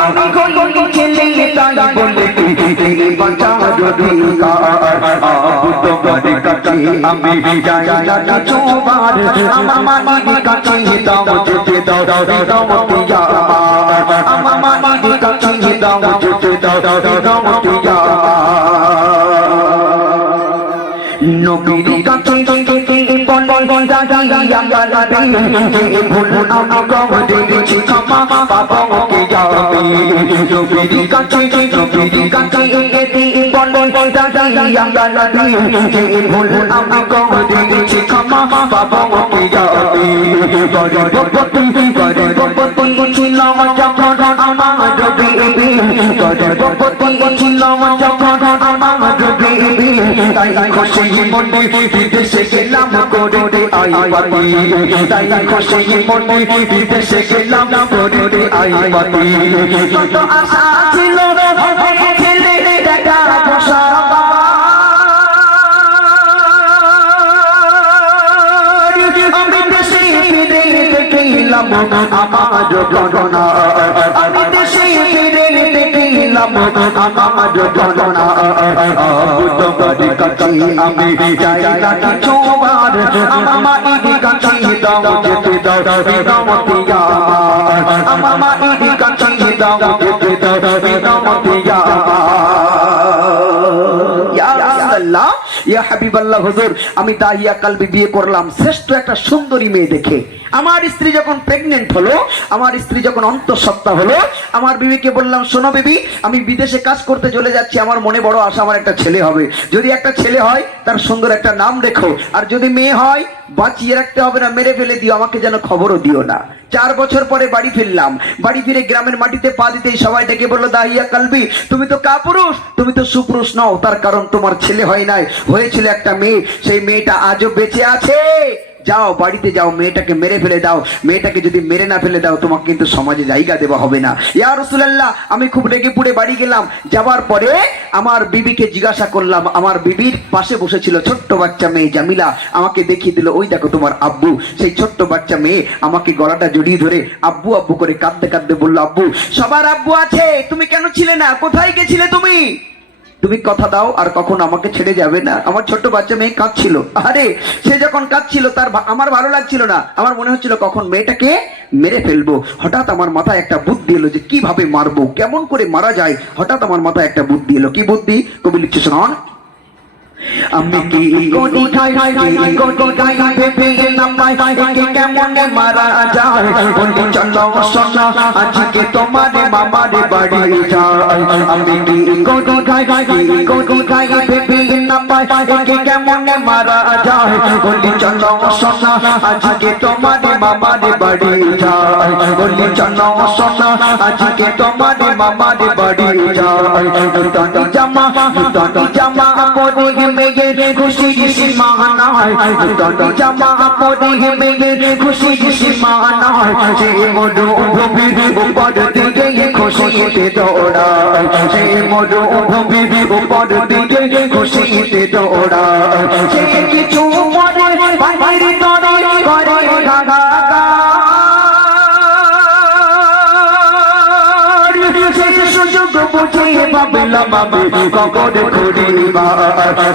আমি কই ছেলে তাই বলে বাঁচা যদি তোমার কাছে আমি যাই না চোবার আমার মানির কাছে দাও যেতে দাও দাও দাও মতিয়া আমার নবীর কাছে বল বল দাঁড়িয়ে গালাবি ভুল কম দিয়েছি ক্ষমা পাবো কে যাবি নবীর কাছে নবীর কাছে বল বল দাঁড়িয়ে গালাবি ভুল কম দিয়েছি ক্ষমা পাবো কে যাবি গরিবপতি গরিবপতি ছিল যখন আমার বেবি গরিবপতি ছিল যখন আমার বেবি তাই খুশি মনে বিদেশে গেলাম করতে আই পাতি তাই খুশি মনে বিদেশে গেলাম করতে আই পাতি কত আশা ছিল দেখলাম আমার ঘটনা আমি দেশে ফিরে দেখলাম আমার ঘটনা তোমার কাছে আমি যাই না কিছু বার আমার কাছে দাও যেতে দাও দাও মতিয়া আমার কাছে দাও যেতে দাও দাও মতিয়া ইয়া ইয়া হাবিবাল্লাহ হুজুর, আমি দাহিয়া কালবি বিয়ে করলাম, শ্রেষ্ঠ একটা সুন্দরী মেয়ে দেখে। আমার স্ত্রী যখন প্রেগনেন্ট হলো, আমার স্ত্রী যখন অন্তঃসত্ত্বা হলো, আমার বিবিকে বললাম, শোনো বিবি, আমি বিদেশে কাজ করতে চলে যাচ্ছি, আমার মনে বড় আশা, আমার একটা ছেলে হবে। যদি একটা ছেলে হয়, তার সুন্দর একটা নাম রেখো। আর যদি মেয়ে হয় বাঁচিয়ে রাখতে হবে না, মেরে ফেলে দিও, আমাকে যেন খবরও দিও না। চার বছর পরে বাড়ি ফিরলাম। বাড়ি ফিরে গ্রামের মাটিতে পা দিতেই সবাই ডেকে বলল দাহিয়া কালবি, তুমি তো কাপুরুষ, তুমি তো সুপুরুষ নও, তার কারণ তোমার ছেলে হয় নাই, হয়েছিল একটা মেয়ে, সেই মেয়েটা আজও বেঁচে আছে। যাও, বাড়িতে যাও, মেয়েটাকে মেরে ফেলে দাও। মেয়েটাকে যদি মেরে না ফেলে দাও, তোমাকে কিন্তু সমাজে জায়গা দেওয়া হবে না। ইয়া রসুলাল্লাহ, আমি খুব রেগে পুড়ে বাড়ি গেলাম। যাবার পরে আমার বিবিকে জিজ্ঞাসা করলাম, আমার বিবির পাশে বসেছিল ছোট্ট বাচ্চা মেয়ে জামিলা। আমাকে দেখিয়ে দিল, ওই দেখো তোমার আব্বু। সেই ছোট্ট বাচ্চা মেয়ে আমাকে গলাটা জড়িয়ে ধরে আব্বু আব্বু করে কাঁদতে কাঁদতে বলল, আব্বু, সবার আব্বু আছে, তুমি কেন ছিলে না? কোথায় গেছিলে তুমি? তুমি কথা দাও আর কখন আমাকে ছেড়ে যাবে না? আমার ছোট্ট বাচ্চা মেয়ে কাঁদছিল। আরে সে যখন কাঁদছিল, তার আমার ভালো লাগছিল না। আমার মনে হচ্ছিল কখন মেয়েটাকে মেরে ফেলব। হঠাৎ আমার মাথায় একটা বুদ্ধি এলো যে, কীভাবে মারবো? কেমন করে মারা যায়? হঠাৎ আমার মাথায় একটা বুদ্ধি এলো। কি বুদ্ধি? কবি লিখছে শোনান আমি কি কোটি খাই কি কোটি খাই ভেবে না পাই কে কেমন মারা যায়? বলি চলো সোনা আজকে তোমার মামার বাড়ি যায়। আমি কি কোটি খাই কি কোটি খাই ভেবে না পাই কে কেমন মারা যায় বলি চলো সোনা আজকে তোমার মামার বাড়ি যায় বলি চলো সোনা আজকে তোমার মামার বাড়ি যায় তানি জামা তানি জামা পরে মেয়ে খুশি খুশি মানায় তানি জামা পরে মেয়ে খুশি খুশি মানায় সে মধু ভবির উপর দিকে খুশিতে দৌড়ায়। সে মরুভূমির উপর দিকে খুশিতে দৌড়ায়। সে কিছু মনে বাহির সুযোগ বুঝে বাবলা বাবে কবর খুঁড়িবা?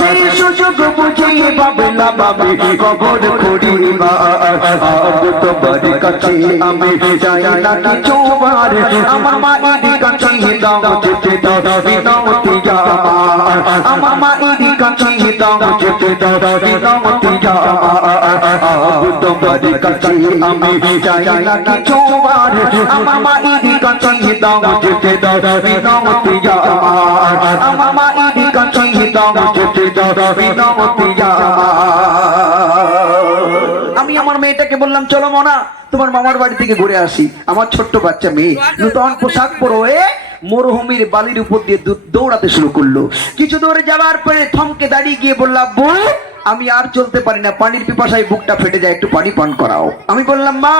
সেই সুযোগ বুঝে বাবলা বাবে কবর খুঁড়িবা? আব তোমার কাছে আমি চাই না কিছু বার। আমার মায়ের কাছে দাও যেতে দাও বিনমতি যা আমার মায়ের কাছে কাছে দাও যেতে দাও বিনমতি যা আমার মায়ের কাছে দাও যেতে দাও বিনমতি আমি আমার মেয়েটাকে বললাম, চলো মনা, তোমার মামার বাড়ি থেকে ঘুরে আসি। আমার ছোট্ট বাচ্চা মেয়ে নূতন পোশাক পরে মরুভূমির বালির উপর দিয়ে দৌড়াতে শুরু করল। কিছু দূরে যাওয়ার পরে থমকে দাঁড়িয়ে গিয়ে বললাম বউ আমি আর চলতে পারি না। পানির পিপাসায় বুকটা ফেটে যায়, একটু পানি পান করাও। আমি বললাম, মা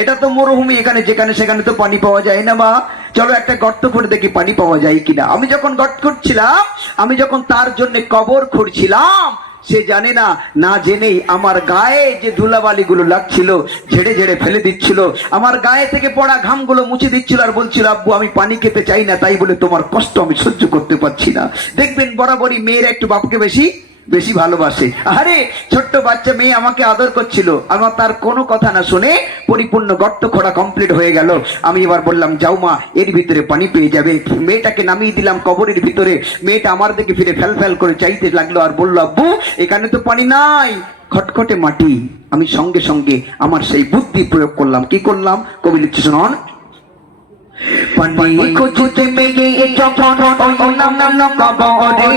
এটা তো মরুভূমি, এখানে, যেখানে, সেখানে তো পানি পাওয়া যায় না মা। চলো একটা গর্ত করে দেখি পানি পাওয়া যায় কিনা। আমি যখন গর্ত করছিলাম আমি যখন তার জন্য কবর খুঁড়ছিলাম, সে জানে না না জেনেই আমার গায়ে যে ধুলাবালিগুলো লাগছিল, ঝেড়ে ঝেড়ে ফেলে দিচ্ছিল, আমার গায়ে থেকে পড়া ঘামগুলো মুছে দিচ্ছিল আর বলছিল, আব্বু, আমি পানি খেতে চাই না, তাই বলে তোমার কষ্ট আমি সহ্য করতে পারছি না। দেখবেন বরাবরই মেয়েরা একটু বাপকে বেশি বেশি ভালোবাসে আরে ছোট্ট বাচ্চা মেয়ে আমাকে আদর করছিল আমার তার কোনো কথা না শুনে পরিপূর্ণ গর্ত খোড়া কমপ্লিট হয়ে গেল আমি এবার বললাম যাও মা এর ভিতরে পানি পেয়ে যাবে মেয়েটাকে নামিয়ে দিলাম কবরের ভিতরে মেয়েটা আমার দিকে ফিরে ফেল ফেল করে চাইতে লাগল আর বলল আব্বু এখানে তো পানি নাই খটখটে মাটি আমি সঙ্গে সঙ্গে আমার সেই বুদ্ধি প্রয়োগ করলাম কি করলাম কবি লিখছি শুনুন পানি খুঁজতে মেয়ে যখন নাম নাম কবরে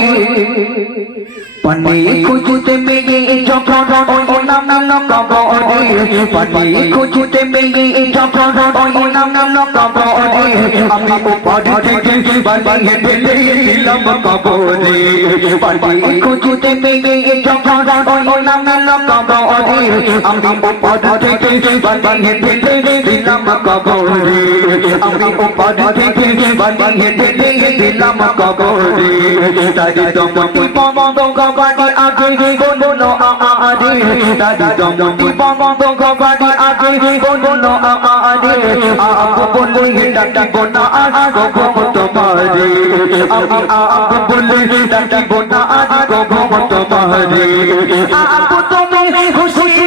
পানি খুঁজতে মেয়ে যখন ওই নাম কবরে পানি খুঁজতে মেয়ে যখন ওই নাম নাম কবরে আমি উপর থেকে বানিয়ে ফেলে দিলাম কবরে পানি খুঁজতে মেয়ে যখন ওই নাম নাম কবরে আমি উপর থেকে বানিয়ে ফেলে দিলাম কবরে আমি উপর থেকে বানিয়ে ফেলে দিলাম কবরে তারি দমতি বন্ধ কবাডি আগে কোনো আরে তারি দমতি বন্ধ কবাডি আগে কোনো আরে আবু বলে ডাকিব না আগো তোমারে আমি খুশি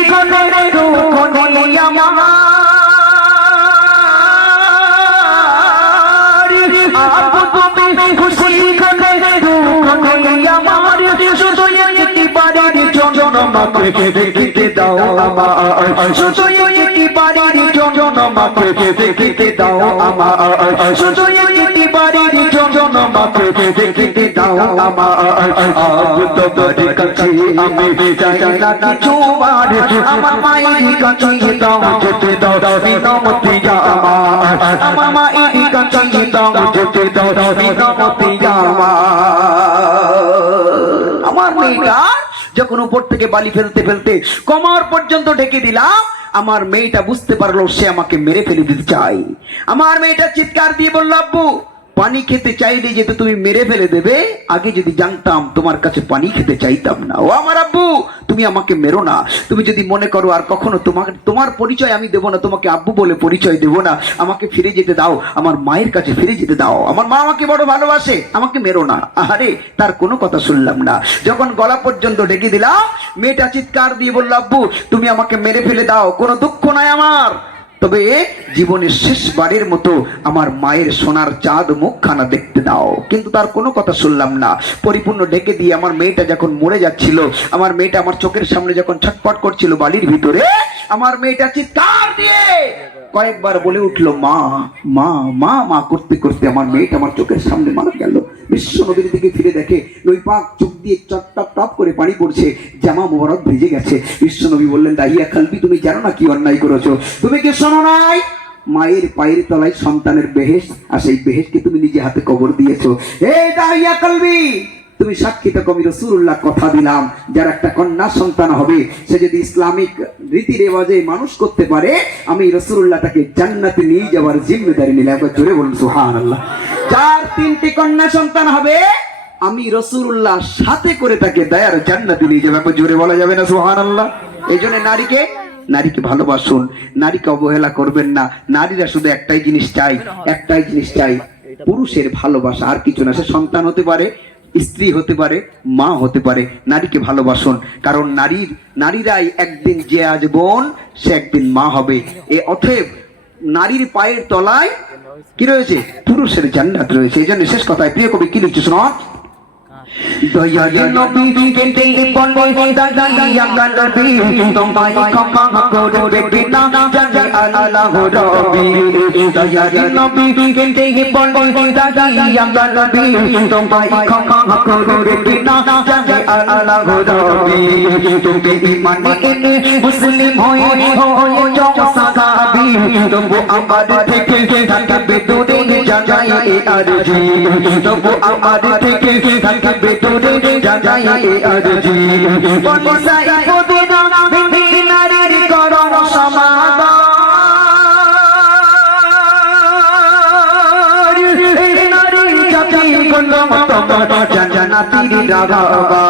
জন্য দেখিতে দাও আমার। শুধু একটি বাড়ির জন্য মাকে দেখিতে দাও আমার। শুধু একটি বাড়ির জন্য মাকে দেখিতে দাও আমার। আবু তোমার কাছে আমি চাই না, কিছু আর আমার মায়ের কাছে দাও যেতে দাও, বিনমতি আমার। আমার মায়ের কাছে দাও যেতে দাও, বিনমতি আমার। যখন উপর থেকে বালি ফেলতে ফেলতে কমর পর্যন্ত ঢেকে দিলাম, আমার মেয়েটা বুঝতে পারল সে আমাকে মেরে ফেলে দিতে চায়। আমার মেয়েটা চিৎকার দিয়ে বলল, আব্বু পানি খেতে চাইলে যেহেতু তুমি মেরে ফেলে দেবে, আগে যদি জানতাম তোমার কাছে পানি খেতে চাইতাম না। ও আমার আব্বু, তুমি আমাকে মেরো না। তুমি যদি মনে করো আর কখনো তোমাকে, তোমার পরিচয় আমি দেবো না, তোমাকে আব্বু বলে পরিচয় দেবো না, আমাকে ফিরে যেতে দাও, আমার মায়ের কাছে ফিরে যেতে দাও। আমার মা আমাকে বড় ভালোবাসে, আমাকে মেরো না। আরে তার কোনো কথা শুনলাম না। যখন গলা পর্যন্ত ডেকে দিলাম, মেয়েটা চিৎকার দিয়ে বলল, আব্বু, তুমি আমাকে মেরে ফেলে দাও, কোনো দুঃখ নাই আমার। তবে জীবনের শেষবারের মতো আমার মায়ের সোনার চাঁদ মুখখানা দেখতে দাও। কিন্তু তার কোনো কথা শুনলাম না। পরিপূর্ণ ডেকে দিয়ে আমার মেয়েটা যখন মরে যাচ্ছিল, আমার মেয়েটা আমার চোখের সামনে যখন ছটপট করছিল বালির ভিতরে, আমার মেয়েটা চিৎকার দিয়ে কয়েকবার বলে উঠল, মা মা মা মা, করতে করতে আমার মেয়েটা আমার চোখের সামনে মারা গেল। বিশ্ব নদীর দিকে ফিরে দেখে নই পাক চোখ দিয়ে চট টপ করে পানি পড়ছে। জামা মোবারক ভিজে গেছে। বিশ্ব নবী বললেন, দাহিয়া খালবি, তুমি জানো না কি অন্যায় করেছ? তুমি কি শোনো নাই? মায়ের পায়ের তলায় সন্তানের বেহেস আর সেই বেহেসকে তুমি নিজে হাতে কবর দিয়েছ। হে দাহিয়া কালবি তুমি সাক্ষী থাকো, আমি রসুল্লাহ কথা দিলাম। যার একটা কন্যা সন্তান হবে, সে যদি ইসলামিক রীতি রেওয়াজে মানুষ করতে পারে, আমি রসুল্লাহ তাকে জান্নাতে নিয়ে যাওয়ার জিম্মেদারি নিলাম। জোরে বলুন সুহান আল্লাহ যার তিনটি কন্যা সন্তান হবে আমি রসুল্লাহ সাথে করে তাকে দয়ার জান্নাতে নিয়ে যাব। জোরে বলা যাবে না সুহান আল্লাহ এই জন্য নারীকে নারীকে ভালোবাসুন। নারীকে অবহেলা করবেন না। নারীরা শুধু একটাই জিনিস চাই একটাই জিনিস চাই পুরুষের ভালোবাসা। আর কিছু না, সে সন্তান হতে পারে, স্ত্রী হতে পারে, মা হতে পারে। নারীকে ভালোবাসুন। কারণ নারীর নারীরাই একদিন যে আজ বোন, সে একদিন মা হবে। এ অথেব নারীর পায়ের তলায় কি রয়েছে? পুরুষের জান্নাত রয়েছে। এই জন্য শেষ কথায়, প্রিয় কবি, কি লিখছে শোনো? দয়ালি নবী কেটে বলে দাদাইয়া কালবি তোমায় ক্ষমা করবে কিনা জানে আল্লাহ রবি দয়ালি নবী কেটে বলে দাদাইয়া কালবি তোমায় ক্ষমা করবে কিনা জানে আল্লাহ রবি তুমি এনে মুসলিম হয়ে হয়ে যাও তবু আমার থেকে থাকবে দূরে জানাই এ আরজি তবু আমার থেকে থাকবে দূরে জানাই এ আরজি বনসাই কবিরা বিনার করণ সমাগম। জানাতির রাবা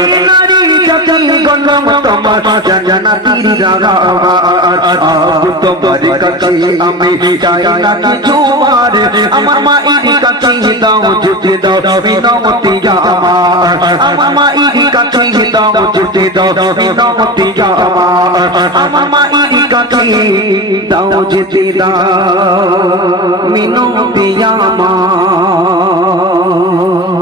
এই নারী জাতি গণম তোমার জানাতির আব তোমার কাছে আমি চাই না কিছু আর আমার আমার মায়ের কাছে দাও যেতে দাও মিনতি আমার আমার